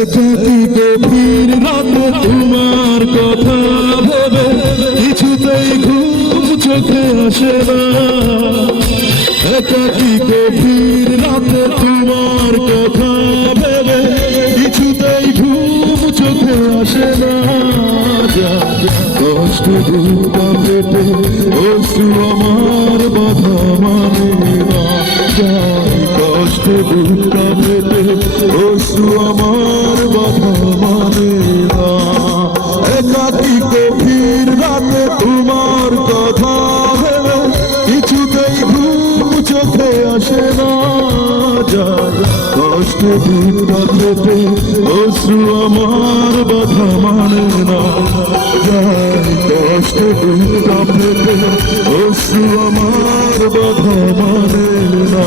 একাকী গভীর রাতে তোমার কথা ভেবে কিছুতেই ঘুম চোখে আসে না। একাকী গভীর রাতে তোমার কথা ভেবে কিছুতেই ঘুম চোখে আসে না। কষ্ট বুকটা পেটে অশ্রু আমার বাধা মানে না। কষ্ট বুকটা পেটে অশ্রু আমার বাধা মানে না। একাকী গভীর রাতে তোমার কথা ভেবে কিছুতেই ঘুম চোখে আসে না। কষ্ট বুকটা পেটে অশ্রু আমার বাধা মানে না। কষ্ট বুকটা পেটে অশ্রু আমার বাধা মানে না।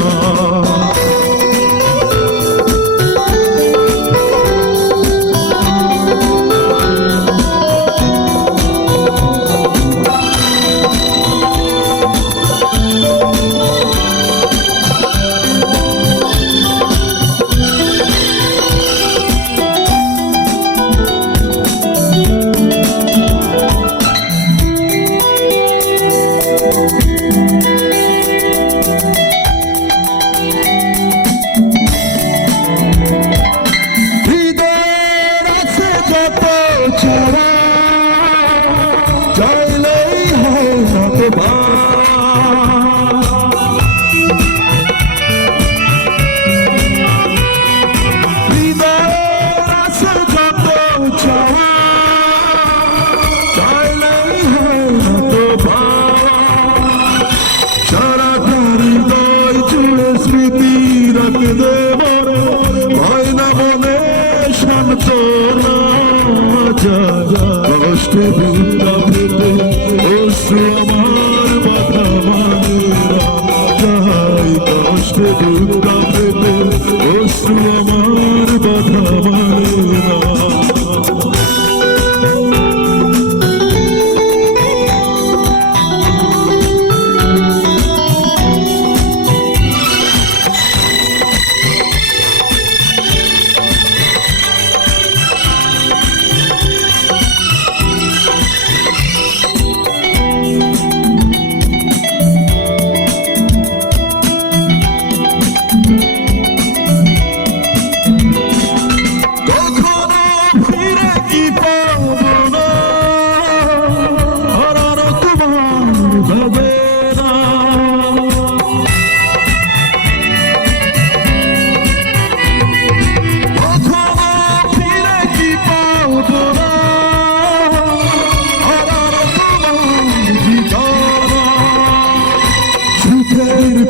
চাইলেই হয় না তো হৃদয়ের আছে যত চাইলেই হয় না তো সারাটা হৃদয় জুড়ে স্মৃতি রাখে দেব ভয় না মনে শান্ত না। কষ্ট বুকটা পেটে অশ্রু আমার বাধা মানে না। কষ্ট বুকটা পেটে অশ্রু আমার বাধা মানে না।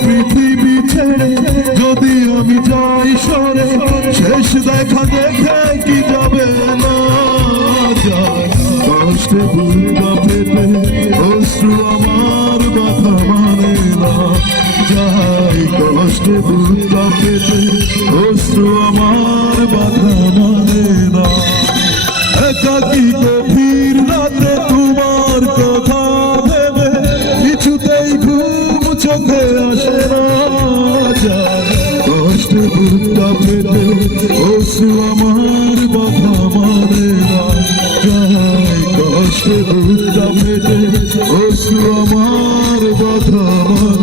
পৃথিবী ছেড়ে যদি আমি যাই সরে শেষ দেখা দেখে কি যাবে না। কষ্ট বুকটা পেটে অশ্রু আমার কথা মানে না। কষ্ট বুকটা পেটে অশ্রু আমার কথা মানে না। একাকী গভীর রাতে তোমার কথা ভেবে কিছুতেই ঘুম চোখে আসে না। কষ্ট বুকটা পেটে অশ্রু আমার কথা মানে না। কষ্ট বুকটা পেটে অশ্রু আমার কথা মানে